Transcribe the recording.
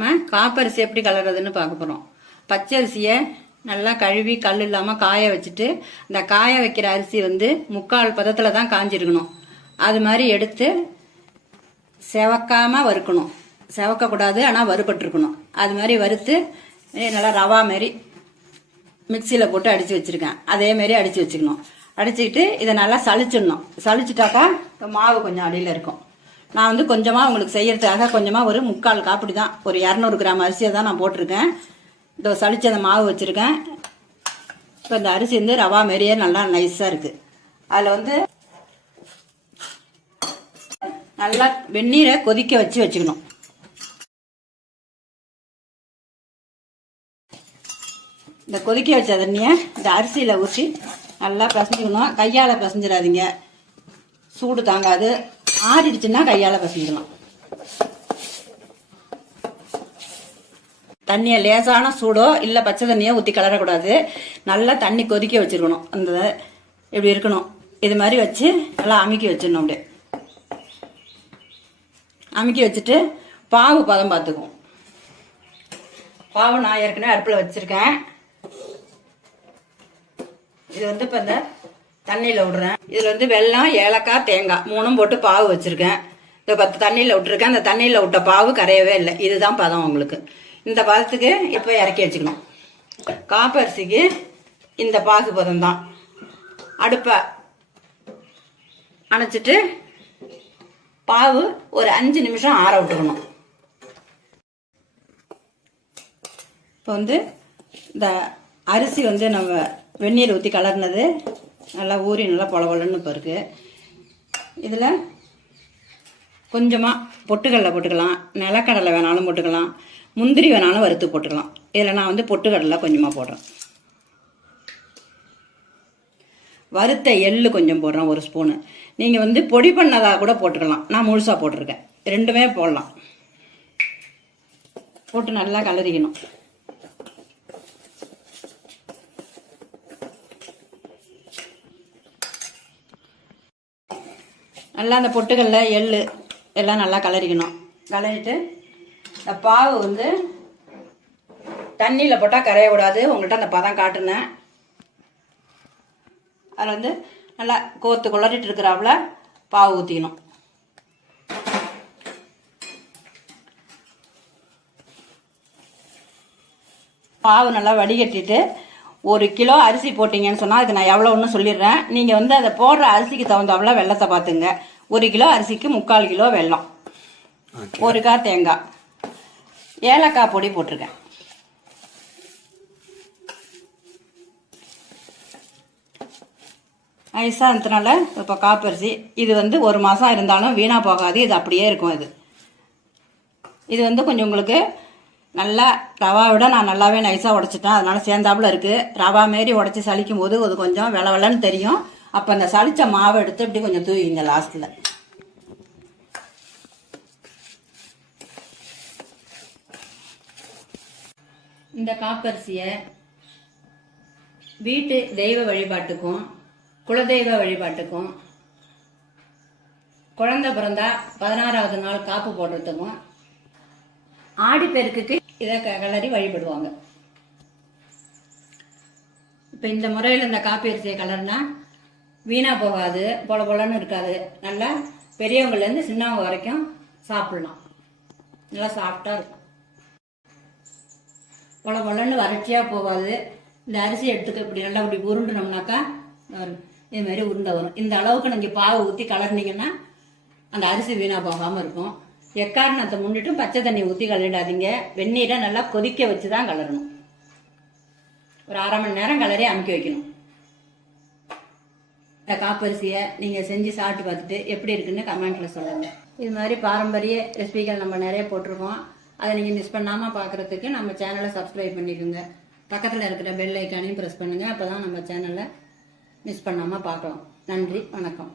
நம்ம காப்பரிசி எப்படி கலர்றதுன்னு பார்க்க போகிறோம். பச்சை அரிசியை நல்லா கழுவி கல் இல்லாமல் காய வச்சுட்டு, இந்த காய வைக்கிற அரிசி வந்து 3/4 பதத்தில் தான் காஞ்சிருக்கணும். அது மாதிரி எடுத்து செவக்காமல் வறுக்கணும். செவக்கக்கூடாது, ஆனால் வறுபட்டுருக்கணும். அது மாதிரி வறுத்து நல்லா ரவா மாரி மிக்சியில் போட்டு அடித்து வச்சுருக்கேன். அதேமாரி அடித்து வச்சுக்கணும். அடிச்சுக்கிட்டு இதை நல்லா சளிச்சிடணும். சளிச்சிட்டாக்கா மாவு கொஞ்சம் அடியில் இருக்கும். நான் வந்து கொஞ்சமாக உங்களுக்கு செய்யறதுக்காக கொஞ்சமாக ஒரு 3/4 காப்படி தான், ஒரு 200 கிராம் அரிசியை தான் நான் போட்டிருக்கேன். இதோ சளிச்சு அந்த மாவு வச்சுருக்கேன். இப்போ இந்த அரிசி வந்து ரவா மாரியே நல்லா நைஸாக இருக்குது. அதில் வந்து நல்லா வெந்நீரை கொதிக்க வச்சுக்கணும். இந்த கொதிக்க வச்ச தண்ணியை இந்த அரிசியில் ஊற்றி நல்லா பிசைஞ்சிக்கணும். கையால் பிசைஞ்சிடாதீங்க, சூடு தாங்காது. ஆறிடுச்சுன்னா கையால் பிசைஞ்சிக்கலாம். தண்ணியை லேசான சூடோ இல்லை பச்சை தண்ணியோ ஊற்றி கலரக்கூடாது. நல்லா தண்ணி கொதிக்க வச்சுருக்கணும். அந்த இப்படி இருக்கணும். இது மாதிரி வச்சு நல்லா அமுக்கி வச்சிடணும். அப்படியே அமுக்கி வச்சுட்டு பாவு பதம் பார்த்துக்குவோம். பாவு நான் ஏற்கனவே அடுப்பில் வச்சுருக்கேன். இது வந்து இப்போ இந்த தண்ணியில் விடுறேன். இதில் வந்து வெல்லம், ஏலக்காய், தேங்காய் 3 போட்டு பாவு வச்சுருக்கேன். இதை 10 தண்ணியில் விட்டுருக்கேன். அந்த தண்ணியில் விட்ட பாவு கரையவே இல்லை. இதுதான் பதம் உங்களுக்கு. இந்த பதத்துக்கு இப்போ இறக்கி வச்சுக்கணும். காப்பரிசிக்கு இந்த பாகு பதம் தான். அடுப்பை அணைச்சிட்டு பாவு ஒரு 5 நிமிஷம் ஆற விட்டுக்கணும். இப்போ வந்து இந்த அரிசி வந்து நம்ம வெந்நீர் ஊற்றி கலர்னது நல்லா ஊறி நல்லா பொலன்னு இப்போ இருக்குது. இதில் கொஞ்சமாக பொட்டுக்கடலை போட்டுக்கலாம், நிலக்கடலை வேணாலும் போட்டுக்கலாம், முந்திரி வேணாலும் வறுத்து போட்டுக்கலாம். இதில் நான் வந்து பொட்டுக்கடலை கொஞ்சமாக போடுறேன். வறுத்த எள்ளு கொஞ்சம் போடுறேன், 1 ஸ்பூனு. நீங்கள் வந்து பொடி பண்ணதாக கூட போட்டுக்கலாம். நான் முழுசாக போட்டிருக்கேன். 2மே போடலாம். போட்டு நல்லா கலரிக்கணும். நல்லா அந்த பொட்டுக்கடல எள்ளு எல்லாம் நல்லா கலரிக்கணும். கலரிட்டு இந்த பாவு வந்து தண்ணியில் போட்டால் கரையக்கூடாது. உங்கள்கிட்ட அந்த பதம் காட்டுனேன். அதில் வந்து நல்லா கோத்து குளறிட்டு இருக்கிறாப்புல பாவு ஊற்றிக்கணும். பாவு நல்லா வடிகட்டிட்டு 1 கிலோ அரிசி போட்டிங்கன்னு சொன்னால் அதுக்கு நான் எவ்வளோ ஒன்று சொல்லிடுறேன். நீங்கள் வந்து அதை போடுற அரிசிக்கு தகுந்தாப்புல வெள்ளத்தை பார்த்துங்க. 1 கிலோ அரிசிக்கு 3/4 கிலோ வெல்லம், 1 காய் தேங்காய், ஏலக்காய் பொடி போட்டிருக்கேன். ஐஸாக இருந்ததுனால இப்போ காப்பரிசி இது வந்து 1 மாதம் இருந்தாலும் வீணாக போகாது. இது அப்படியே இருக்கும். இது வந்து கொஞ்சம் உங்களுக்கு நல்லா ரவா விட நான் நல்லாவே நைஸாக உடச்சிட்டேன். அதனால் சேர்ந்தாப்புல இருக்குது. ரவா மாரி உடச்சி சலிக்கும் போது அது கொஞ்சம் வெளன்னு தெரியும். அப்போ அந்த சளிச்ச மாவை எடுத்து இப்படி கொஞ்சம் தூவிங்க லாஸ்ட்டில். இந்த காப்பரிசியை வீட்டு தெய்வ வழிபாட்டுக்கும் குலதெய்வ வழிபாட்டுக்கும் குழந்தை பிறந்தா 16வது நாள் காப்பு போடுறதுக்கும் ஆடிப்பெருக்குக்கு இதை கலரி வழிபடுவாங்க. இப்போ இந்த முறையில் இந்த காப்பி அரிசியை கலர்னா வீணாக போகாது, பொலன்னு இருக்காது. நல்லா பெரியவங்கலேருந்து சின்னவங்க வரைக்கும் சாப்பிடலாம். நல்லா சாஃப்டாக இருக்கும். பொலன்னு வறட்சியாக போகாது. இந்த அரிசி எடுத்துக்க இப்படி நல்லா இப்படி உருண்டுனோம்னாக்கா இது மாதிரி உருண்டை வரும். இந்த அளவுக்கு நீங்கள் பாவை ஊற்றி கலர்னீங்கன்னா அந்த அரிசி வீணாக போகாமல் இருக்கும். எக்காரணத்தை முன்னிட்டும் பச்சை தண்ணி ஊற்றி கலரிடாதீங்க. வெந்நீரை நல்லா கொதிக்க வச்சு தான் கலரணும். ஒரு 1/2 மணி நேரம் கலரி அமுக்கி வைக்கணும். இந்த காப்பரிசியை நீங்கள் செஞ்சு சாப்பிட்டு பார்த்துட்டு எப்படி இருக்குன்னு கமெண்ட்டில் சொல்லுங்கள். இது மாதிரி பாரம்பரிய ரெசிபிகள் நம்ம நிறைய போட்டிருக்கோம். அதை நீங்கள் மிஸ் பண்ணாமல் பார்க்குறதுக்கு நம்ம சேனலை சப்ஸ்கிரைப் பண்ணிக்கோங்க. பக்கத்தில் இருக்கிற பெல் ஐக்கானையும் ப்ரெஸ் பண்ணுங்கள். அப்போ தான் நம்ம சேனலை மிஸ் பண்ணாமல் பார்க்கலாம். நன்றி, வணக்கம்.